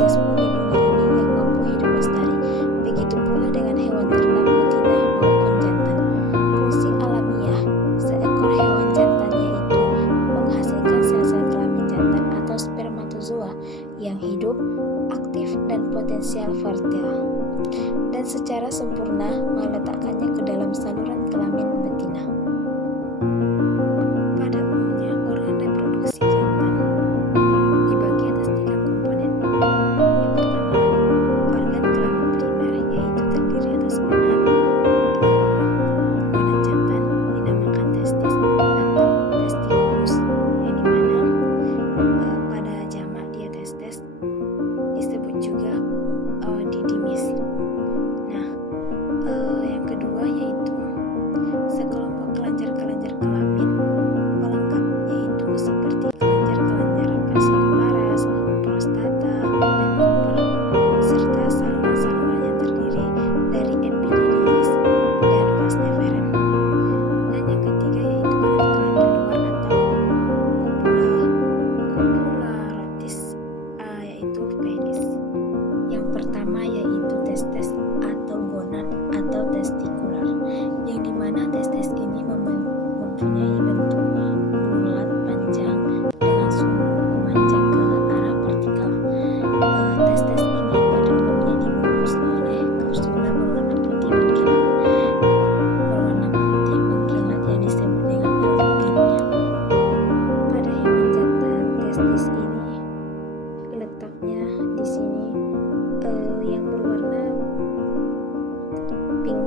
spesies pun di dunia ini yang mampu hidup lestari. Begitu pula dengan hewan ternak betina maupun jantan. Fungsi alamiah seekor hewan jantan yaitu menghasilkan sel-sel kelamin jantan atau spermatozoa yang hidup, aktif, dan potensial fertil, dan secara sempurna meletakkannya ke dalam saluran kelamin betina. Pada umumnya, organ reproduksi jantan dibagi atas 3 komponen. Yang pertama, organ kelamin primer, yaitu terdiri atas gonad jantan dinamakan testis atau testikulus, yang dimana pada jamak dia testes, disebut juga didymis. Nah, yang kedua yaitu sekelompok kelenjar-kelenjar kelamin pelengkap, yaitu seperti kelenjar-kelenjar fascicularis, prostata, dan Cooper, serta saluran-saluran yang terdiri dari epididymis dan vas deferens. Dan yang ketiga yaitu alat kelamin luar atau copula rotis, yaitu penis. Yang pertama yaitu testes atau gonad atau testikular, yang dimana testes ini mempunyai bentuk bulat panjang dengan sumbu memanjang ke arah vertikal. Testes ini pada umumnya dibungkus oleh kapsula berwarna putih mengkilat yang disebut dengan albuminnya. Pada hewan jantan, testis ini letaknya di sini yang berwarna pink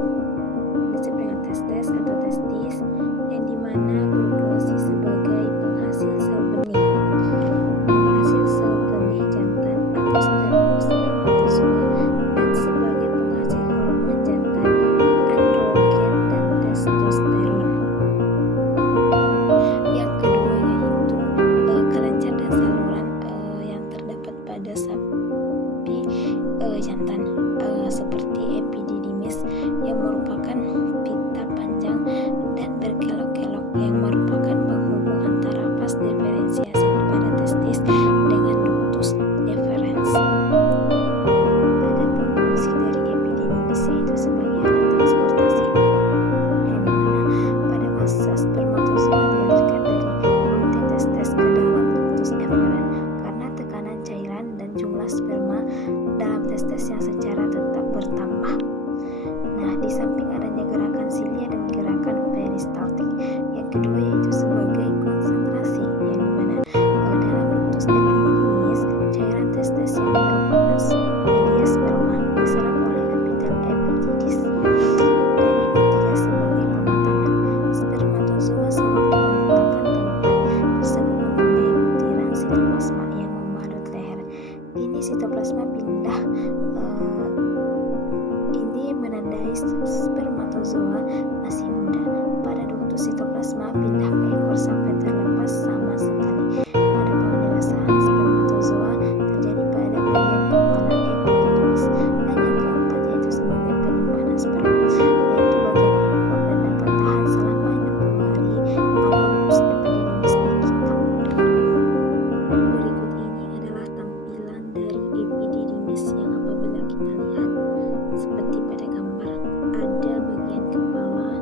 disebut dengan testes atau testis, yang dimana berfungsi sebagai penghasil sel benih jantan atau spermatozoa, dan sebagai penghasil hormon jantan androgen dan testosteron. Yang kedua yaitu kelenjar dan saluran yang terdapat pada sapi jantan, seperti epididymis yang merupakan pita panjang dan berkelok-kelok yang merupakan penghubung antara vas diferensiasi pada testis dengan ductus deferens. Adapun fungsi dari epididymis yaitu sebagai alat transportasi, yang dimana pada masa spermatozoa dialirkan dari multitestes ke dalam ductus deferens karena tekanan cairan dan jumlah sperma dalam testes yang secara tetap bertambah. Nah, di samping adanya gerakan silia dan gerakan peristaltik, yang kedua yaitu sebagai konsentrasi, yang dimana dalam ductus epididymis cairan testes yang merupakan media sperma diserap oleh epitel epididis. Dan yang ketiga sebagai pematangan, spermatozoa sewaktu meninggalkan tempat tersebut mempunyai butiran sitoplasma yang membalut leher. Ini sitoplasma pindah ini menandai spermatozoa masih muda. Pada ductus sitoplasma pindah ke ekor sampai terlepas sama sekali. Pada pendewasaan spermatozoa terjadi pada bagian kepala epididymis. Dan yang keempat yaitu sebagai penyimpanan sperma, yaitu bagian ekor dan dapat tahan selama 60 hari kalau ductus epididymis diikat. Berikut ini adalah tampilan dari epididymis yang apabila kita lihat seperti pada gambar, ada bagian kepala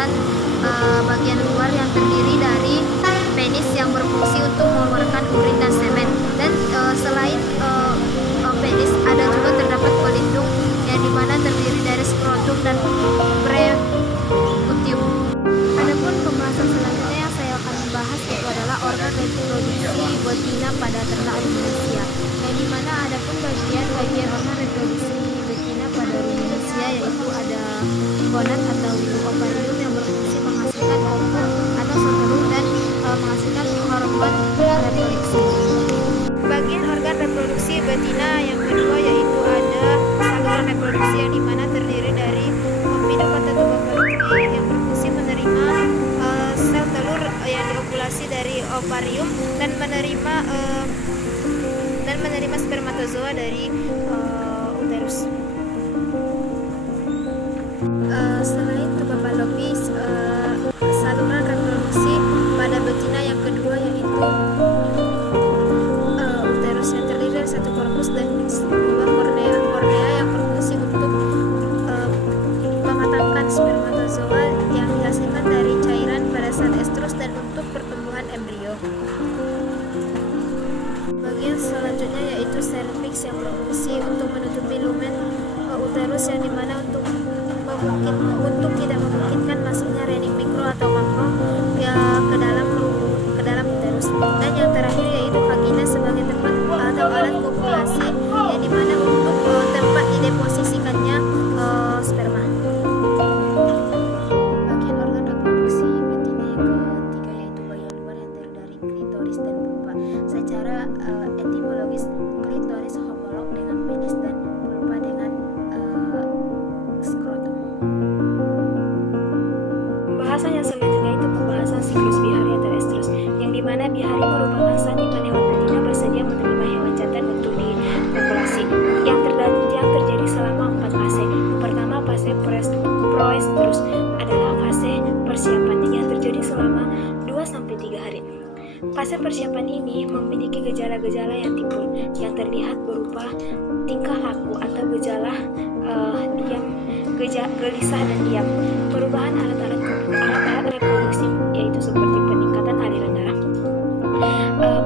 dan bagian luar yang terdiri dari penis yang berfungsi untuk mengeluarkan urin dan semen. Dan selain penis, ada juga terdapat pelindung yang dimana terdiri dari skrotum dan prepucium. Adapun pembahasan selanjutnya yang saya akan bahas itu adalah organ reproduksi betina pada ternak ruminansia, yang dimana adapun bagian organ reproduksi betina pada ruminansia yaitu ada gonad atau ovarium yang berfungsi menghasilkan ovum atau sel telur dan menghasilkan hormon reproduksi. Bagian organ reproduksi betina yang kedua yaitu ada saluran reproduksi, yang dimana terdiri dari pembiduk atau tuba yang berfungsi menerima sel telur yang diovulasi dari ovarium dan menerima spermatozoa dari uterus. Selain tuba falopis, saluran reproduksi pada betina yang kedua yaitu uterus, yang terdiri dari satu korpus dan dua kornea yang berfungsi untuk mematangkan spermatozoa yang dihasilkan dari cairan pada saat estrus dan untuk pertumbuhan embrio. Bagian selanjutnya yaitu cervix yang berfungsi untuk menutupi lumen uterus, yang dimana untuk tidak memungkinkan masuknya rening mikro atau makro ya ke dalam uterus. Dan yang terakhir yaitu vagina sebagai tempat atau alat kopulasi, yang dimana untuk tempat dideposisikannya sperma. Bagian organ reproduksi betina yang ketiga yaitu bagian luar yang terdiri dari klitoris dan vulva. Secara etimologis, klitoris homolog dengan penis dan vulva dengan skrotum. Pembahasan yang selanjutnya itu pembahasan siklus bihari atau estrus, yang dimana bihari merupakan saat di mana hewan betina bersedia menerima hewan jantan untuk dipopulasi, yang terjadi selama 4 fase. Pertama, fase proestrus adalah fase persiapan yang terjadi selama 2-3 hari. Fase persiapan ini memiliki gejala-gejala yang timbul yang terlihat berupa tingkah laku atau gejala gelisah dan diam, perubahan alat-alat reproduksi yaitu seperti peningkatan aliran darah.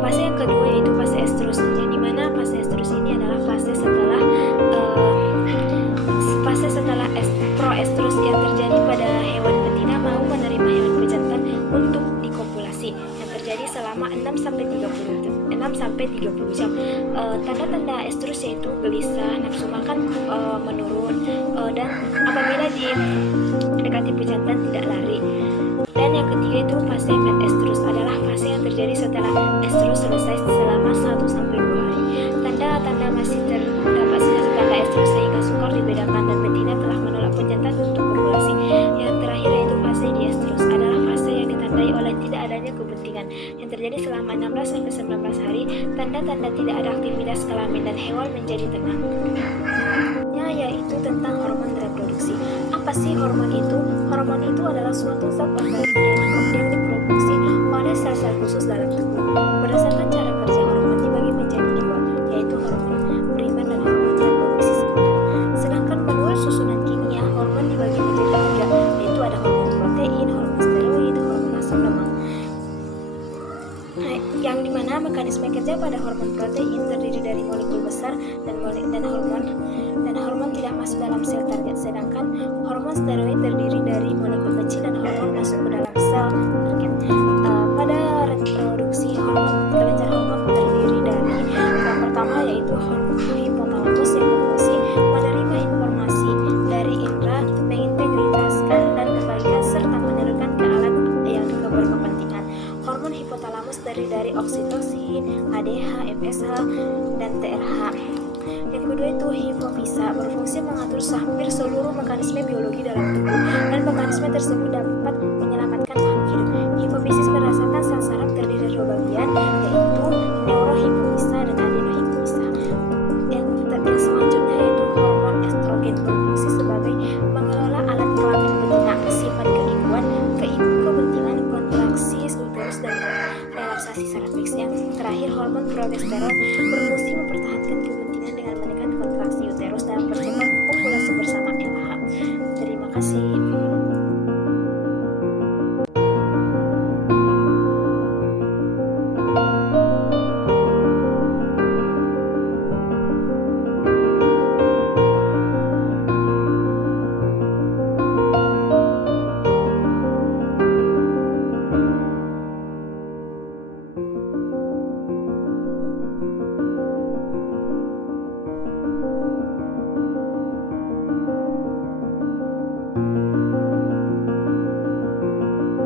Fase yang kedua yaitu fase estrus, yang dimana fase estrus ini adalah fase setelah proestrus yang terjadi pada hewan betina mau menerima hewan pejantan untuk dikopulasi, yang terjadi selama 6-30 jam. Tanda-tanda estrus yaitu gelisah, nafsu makan menurun, dan apabila didekati pejantan tidak lari. Dan yang ketiga itu fase mid-estrus, adalah fase yang terjadi setelah estrus selesai selama 1-2 hari. Tanda-tanda masih terdapat tanda estrus sehingga sukar dibedakan dan betina telah menolak pejantan untuk kopulasi. Yang terakhir yaitu fase diestrus, adalah fase yang ditandai oleh tidak adanya kepentingan yang terjadi selama 16-19 hari. Tanda-tanda tidak ada aktivitas kelamin dan hewan menjadi tenang. Yaitu tentang hormon reproduksi. Apa sih hormon itu? Hormon itu adalah suatu zat organik yang diproduksi oleh sel-sel khusus dalam tubuh. Berdasarkan cara kerja hormon dibagi menjadi 2, yaitu hormon primer dan hormon reproduksi sekunder. Sedangkan menurut susunan kimia, hormon dibagi menjadi 3, yaitu ada hormon protein, hormon steroid, hormon asam lemak. Yang dimana mekanisme kerja pada hormon protein terdiri dari molekul besar dan hormon tidak masuk dalam sel target, sedangkan hormon steroid terdiri dari molekul kecil dan hormon masuk ke dalam sel target. Pada reproduksi, kelenjar hormon terdiri dari yang pertama yaitu hormon hipotalamus yang berfungsi menerima informasi dari indera, mengintegritaskan dan membagikan serta menyerukan ke alat yang berkepentingan. Hormon hipotalamus terdiri dari oksitosin, ADH, FSH, dan TRH. Yang kedua itu hipofisa, berfungsi mengatur hampir seluruh mekanisme biologi dalam tubuh, dan mekanisme tersebut dapat menyelamatkan makhluk hidup. Hipofisis merasakan sel saraf terdiri dari 2 bagian, yaitu neurohipofisa dan adenohipofisa. Yang selanjutnya yaitu hormon estrogen, berfungsi sebagai mengelola alat kelamin betina, sifat keibuan, kepentingan, kontraksi uterus dan relaksasi serviks. Yang terakhir hormon progesteron, berfungsi